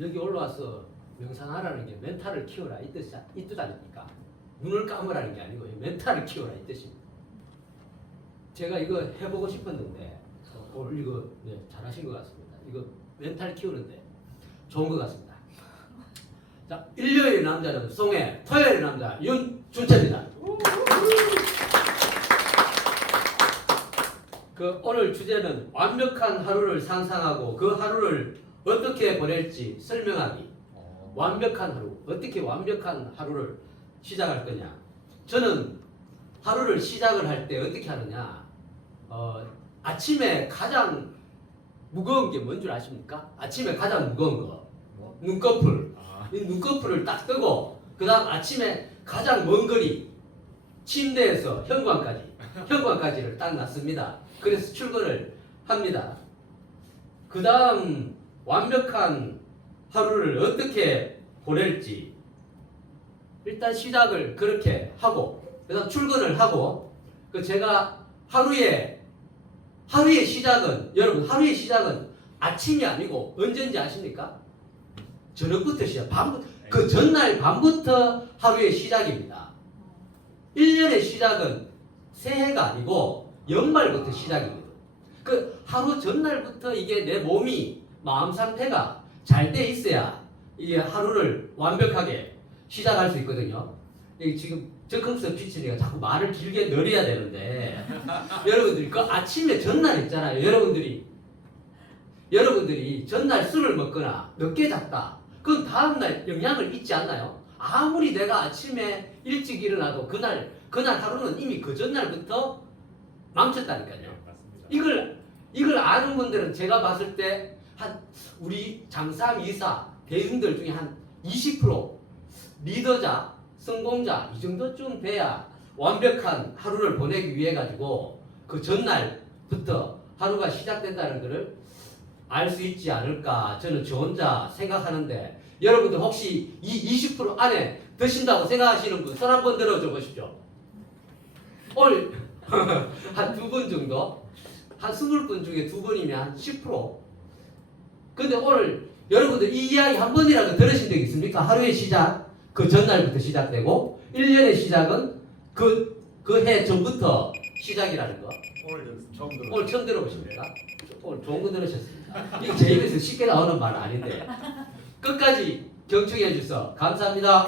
여기 올라와서 명상하라는 게 멘탈을 키워라 이 뜻이 이 뜻 아닙니까? 눈을 감으라는 게 아니고 멘탈을 키워라 이 뜻입니다. 제가 이거 해보고 싶었는데 어, 오늘 이거 네, 잘하신 것 같습니다. 이거 멘탈 키우는데 좋은 것 같습니다. 자, 일요일 남자는 송혜, 토요일 남자 윤준채입니다. 그 오늘 주제는 완벽한 하루를 상상하고 그 하루를 어떻게 보낼지 설명하기. 완벽한 하루. 어떻게 완벽한 하루를 시작할 거냐? 저는 하루를 시작을 할 때 어떻게 하느냐? 어, 아침에 가장 무거운 게 뭔 줄 아십니까? 아침에 가장 무거운 거. 눈꺼풀. 아, 이 눈꺼풀을 딱 뜨고 그 다음 아침에 가장 먼 거리 침대에서 현관까지 현관까지를 딱 놨습니다. 그래서 출근을 합니다. 그 다음 완벽한 하루를 어떻게 보낼지 일단 시작을 그렇게 하고 그다음 출근을 하고 그 제가 하루에 하루의 시작은 여러분 하루의 시작은 아침이 아니고 언제인지 아십니까? 저녁부터 시작. 밤부, 그 전날 밤부터 하루의 시작입니다. 1년의 시작은 새해가 아니고 연말부터 시작입니다. 그 하루 전날부터 이게 내 몸이 마음 상태가 잘 돼 있어야 이게 하루를 완벽하게 시작할 수 있거든요. 지금 적금성 피치니가 자꾸 말을 길게 늘려야 되는데 여러분들이 그 아침에 전날 있잖아요. 여러분들이 여러분들이 전날 술을 먹거나 늦게 잤다. 그건 다음날 영향을 잊지 않나요? 아무리 내가 아침에 일찍 일어나도 그날 그날 하루는 이미 그 전날부터 망쳤다니까요. 이걸 이걸 아는 분들은 제가 봤을 때 한 우리 장삼 이사 대중들 중에 한 20% 리더자 성공자 이 정도쯤 돼야 완벽한 하루를 보내기 위해 가지고 그 전날부터 하루가 시작된다는 것을 알 수 있지 않을까 저는 저 혼자 생각하는데 여러분들 혹시 이 20% 안에 드신다고 생각하시는 분 손 한번 들어줘 보십시오. 오늘 한 두 분 정도 한 스물 분 중에 두 분이면 한 10%. 근데 오늘 여러분들 이 이야기 한 번이라도 들으신 적 있습니까? 하루의 시작 그 전날부터 시작되고 1년의 시작은 그 그 해 전부터 시작이라는 거. 오늘 처음 들어. 오늘 처음 들어보십니까? 오늘 좋은 거 들으셨습니다. 이게 제 입에서 쉽게 나오는 말 아닌데 끝까지 경청해 주셔서 감사합니다.